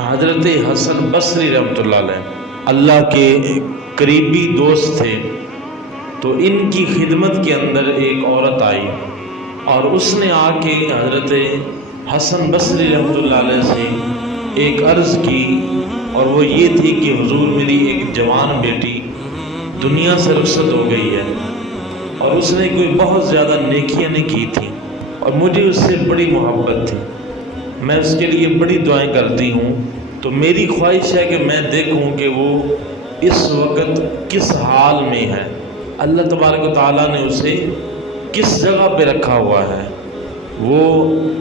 حضرت حسن بصری رحمۃ اللہ علیہ اللہ کے قریبی دوست تھے، تو ان کی خدمت کے اندر ایک عورت آئی اور اس نے آ کے حضرت حسن بصری رحمۃ اللہ علیہ سے ایک عرض کی، اور وہ یہ تھی کہ حضور میری ایک جوان بیٹی دنیا سے رخصت ہو گئی ہے اور اس نے کوئی بہت زیادہ نیکیاں نہیں کی تھیں اور مجھے اس سے بڑی محبت تھی، میں اس کے لیے بڑی دعائیں کرتی ہوں، تو میری خواہش ہے کہ میں دیکھوں کہ وہ اس وقت کس حال میں ہے، اللہ تبارک و تعالیٰ نے اسے کس جگہ پہ رکھا ہوا ہے، وہ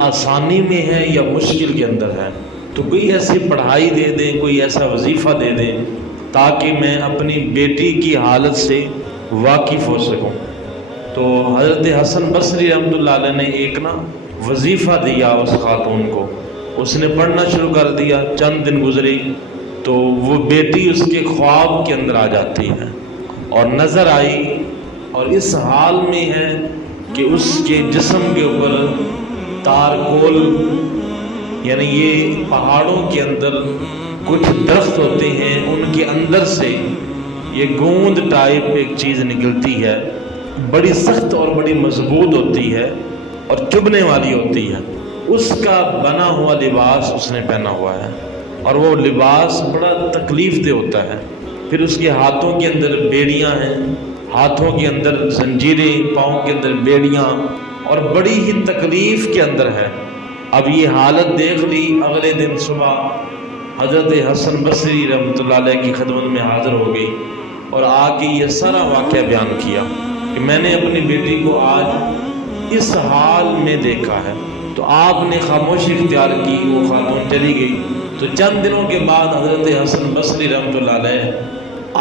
آسانی میں ہے یا مشکل کے اندر ہے، تو کوئی ایسی پڑھائی دے دیں، کوئی ایسا وظیفہ دے دیں تاکہ میں اپنی بیٹی کی حالت سے واقف ہو سکوں۔ تو حضرت حسن بصری رحمۃ اللہ علیہ نے ایک وظیفہ دیا اس خاتون کو، اس نے پڑھنا شروع کر دیا، چند دن گزرے تو وہ بیٹی اس کے خواب کے اندر آ جاتی ہے اور نظر آئی، اور اس حال میں ہے کہ اس کے جسم کے اوپر تارکول، یعنی یہ پہاڑوں کے اندر کچھ درخت ہوتے ہیں، ان کے اندر سے یہ گوند ٹائپ ایک چیز نکلتی ہے، بڑی سخت اور بڑی مضبوط ہوتی ہے اور چبھنے والی ہوتی ہے، اس کا بنا ہوا لباس اس نے پہنا ہوا ہے، اور وہ لباس بڑا تکلیف دہ ہوتا ہے۔ پھر اس کے ہاتھوں کے اندر بیڑیاں ہیں، ہاتھوں کے اندر زنجیریں، پاؤں کے اندر بیڑیاں، اور بڑی ہی تکلیف کے اندر ہے۔ اب یہ حالت دیکھ لی، اگلے دن صبح حضرت حسن بصری رحمۃ اللہ علیہ کی خدمت میں حاضر ہو گئی اور آ کے یہ سارا واقعہ بیان کیا کہ میں نے اپنی بیٹی کو آج اس حال میں دیکھا ہے۔ تو آپ نے خاموشی اختیار کی، وہ خاتون چلی گئی۔ تو چند دنوں کے بعد حضرت حسن بصری رحمۃ اللہ علیہ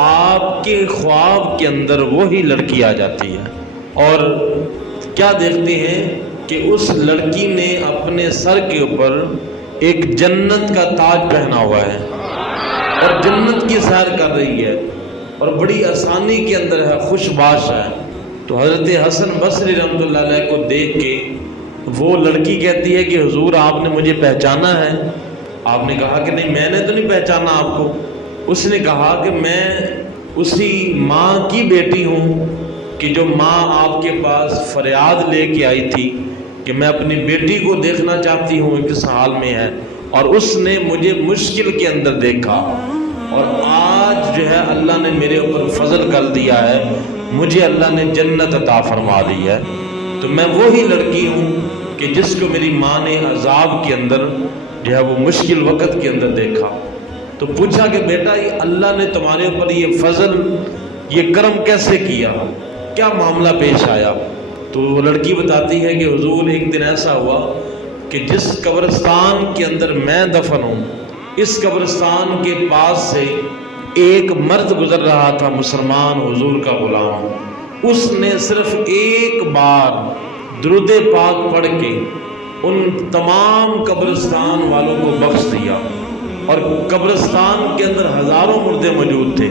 آپ کے خواب کے اندر وہی لڑکی آ جاتی ہے، اور کیا دیکھتے ہیں کہ اس لڑکی نے اپنے سر کے اوپر ایک جنت کا تاج پہنا ہوا ہے اور جنت کی سیر کر رہی ہے اور بڑی آسانی کے اندر ہے، خوش باش ہے۔ تو حضرت حسن بصری رحمۃ اللہ علیہ کو دیکھ کے وہ لڑکی کہتی ہے کہ حضور آپ نے مجھے پہچانا ہے؟ آپ نے کہا کہ نہیں، میں نے تو نہیں پہچانا آپ کو۔ اس نے کہا کہ میں اسی ماں کی بیٹی ہوں کہ جو ماں آپ کے پاس فریاد لے کے آئی تھی کہ میں اپنی بیٹی کو دیکھنا چاہتی ہوں کس حال میں ہے، اور اس نے مجھے مشکل کے اندر دیکھا، اور آج جو ہے اللہ نے میرے اوپر فضل کر دیا ہے، مجھے اللہ نے جنت عطا فرما دی ہے۔ تو میں وہی لڑکی ہوں کہ جس کو میری ماں نے عذاب کے اندر جو ہے وہ مشکل وقت کے اندر دیکھا۔ تو پوچھا کہ بیٹا یہ اللہ نے تمہارے اوپر یہ فضل، یہ کرم کیسے کیا، کیا معاملہ پیش آیا؟ تو وہ لڑکی بتاتی ہے کہ حضور ایک دن ایسا ہوا کہ جس قبرستان کے اندر میں دفن ہوں، اس قبرستان کے پاس سے ایک مرد گزر رہا تھا، مسلمان حضور کا غلام، اس نے صرف ایک بار درود پاک پڑھ کے ان تمام قبرستان والوں کو بخش دیا، اور قبرستان کے اندر ہزاروں مردے موجود تھے،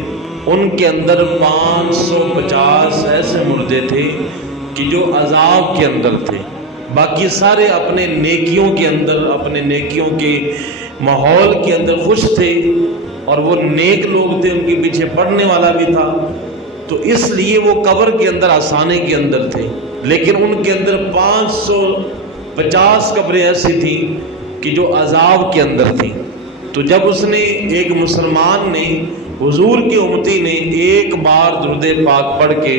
ان کے اندر 550 ایسے مردے تھے کہ جو عذاب کے اندر تھے، باقی سارے اپنے نیکیوں کے اندر، اپنے نیکیوں کے ماحول کے اندر خوش تھے، اور وہ نیک لوگ تھے، ان کے پیچھے پڑھنے والا بھی تھا، تو اس لیے وہ قبر کے اندر آسانی کے اندر تھے، لیکن ان کے اندر 550 قبریں ایسی تھیں کہ جو عذاب کے اندر تھیں۔ تو جب اس نے، ایک مسلمان نے، حضور کی امتی نے ایک بار درود پاک پڑھ کے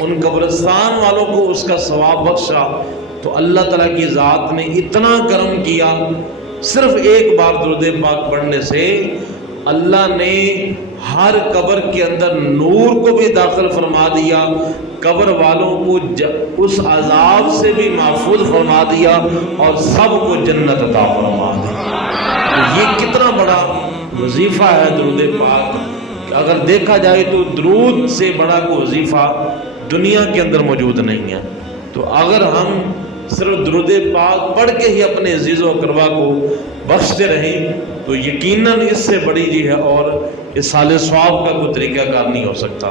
ان قبرستان والوں کو اس کا ثواب بخشا، تو اللہ تعالیٰ کی ذات نے اتنا کرم کیا، صرف ایک بار درود پاک پڑھنے سے اللہ نے ہر قبر کے اندر نور کو بھی داخل فرما دیا، قبر والوں کو اس عذاب سے بھی محفوظ فرما دیا، اور سب کو جنت عطا فرما دیا۔ تو یہ کتنا بڑا وظیفہ ہے درود پاک، کہ اگر دیکھا جائے تو درود سے بڑا کوئی وظیفہ دنیا کے اندر موجود نہیں ہے۔ تو اگر ہم صرف درود پاک پڑھ کے ہی اپنے عزیز و اقربا کو بخشتے رہیں تو یقیناً اس سے بڑی جو ہے اور اس سال ثواب کا کوئی طریقہ کار نہیں ہو سکتا۔